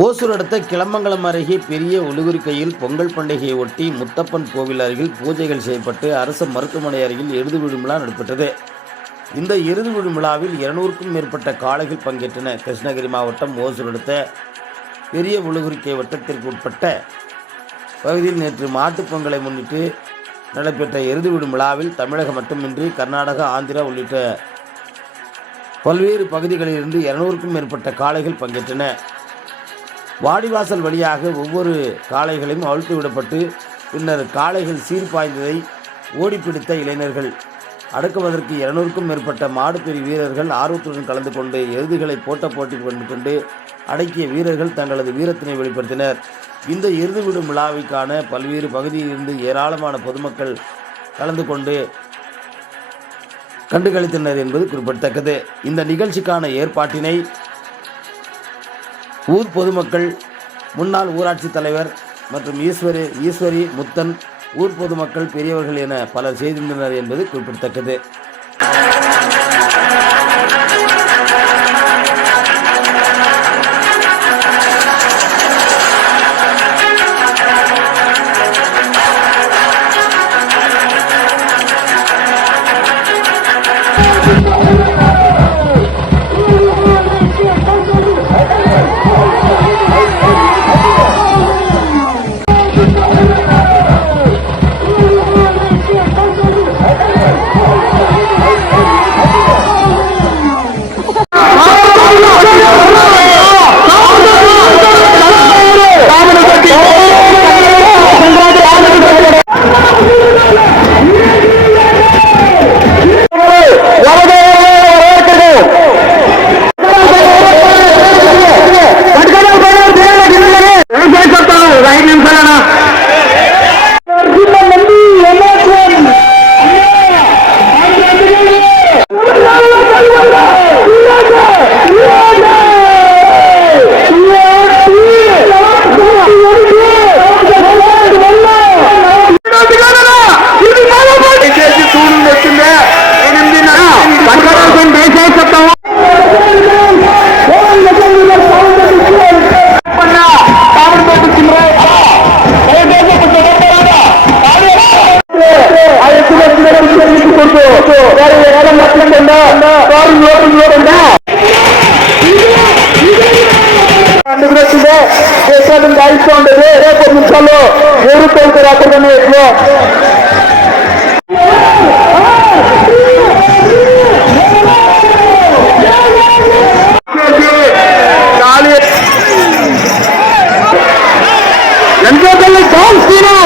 ஓசூர் அடுத்த கிளமங்கலம் அருகே பெரிய ஒழுகுறிக்கையில் பொங்கல் பண்டிகையை ஒட்டி முத்தப்பன் கோவில் அருகில் பூஜைகள் செய்யப்பட்டு அரசு மருத்துவமனை அருகில் இறுதி விழா நடைபெற்றது. இந்த எருது விடும் விழாவில் இருநூறுக்கும் மேற்பட்ட காளைகள் பங்கேற்றன. கிருஷ்ணகிரி மாவட்டம் ஓசூர் அடுத்த பெரிய ஒழுகுறிக்கை வட்டத்திற்கு உட்பட்ட பகுதியில் நேற்று மாட்டுப் பொங்கலை முன்னிட்டு நடைபெற்ற எருது விடும் விழாவில் தமிழகம் மட்டுமின்றி கர்நாடகா ஆந்திரா உள்ளிட்ட பல்வேறு பகுதிகளிலிருந்து இருநூறுக்கும் மேற்பட்ட காளைகள் பங்கேற்றன. வாடிவாசல் வழியாக ஒவ்வொரு காளைகளையும் அவிழ்த்து விடப்பட்டு பின்னர் காளைகள் சீர்பாய்ந்ததை ஓடிப்பிடித்த இளைஞர்கள். அடக்குவதற்கு இருநூறுக்கும் மேற்பட்ட மாடுபிரி வீரர்கள் ஆர்வத்துடன் கலந்து கொண்டு எருதுகளை போட்ட போட்டி கொண்டு கொண்டு அடக்கிய வீரர்கள் தங்களது வீரத்தினை வெளிப்படுத்தினர். இந்த எருது விடும் விழாவிற்கான பல்வேறு பகுதியிலிருந்து ஏராளமான பொதுமக்கள் கலந்து கொண்டு கண்டுகளித்தனர் என்பது குறிப்பிடத்தக்கது. இந்த நிகழ்ச்சிக்கான ஏற்பாட்டினை ஊர் பொதுமக்கள் முன்னாள் ஊராட்சி தலைவர் மற்றும் ஈஸ்வரி ஈஸ்வரி முத்தன் ஊர் பொதுமக்கள் பெரியவர்கள் என பலர் செய்திருந்தனர் என்பது குறிப்பிடத்தக்கது. లేకుండా దారి లోపం లేకుండా అందుకున్నట్టుందే దేశాలను గాయిస్తూ ఉండేది. రేపు నిమిషాల్లో ఎవరు తోలుతూ రాకుండా ఎట్లో ఎంతో కల్లా ఛాన్స్ తీరు.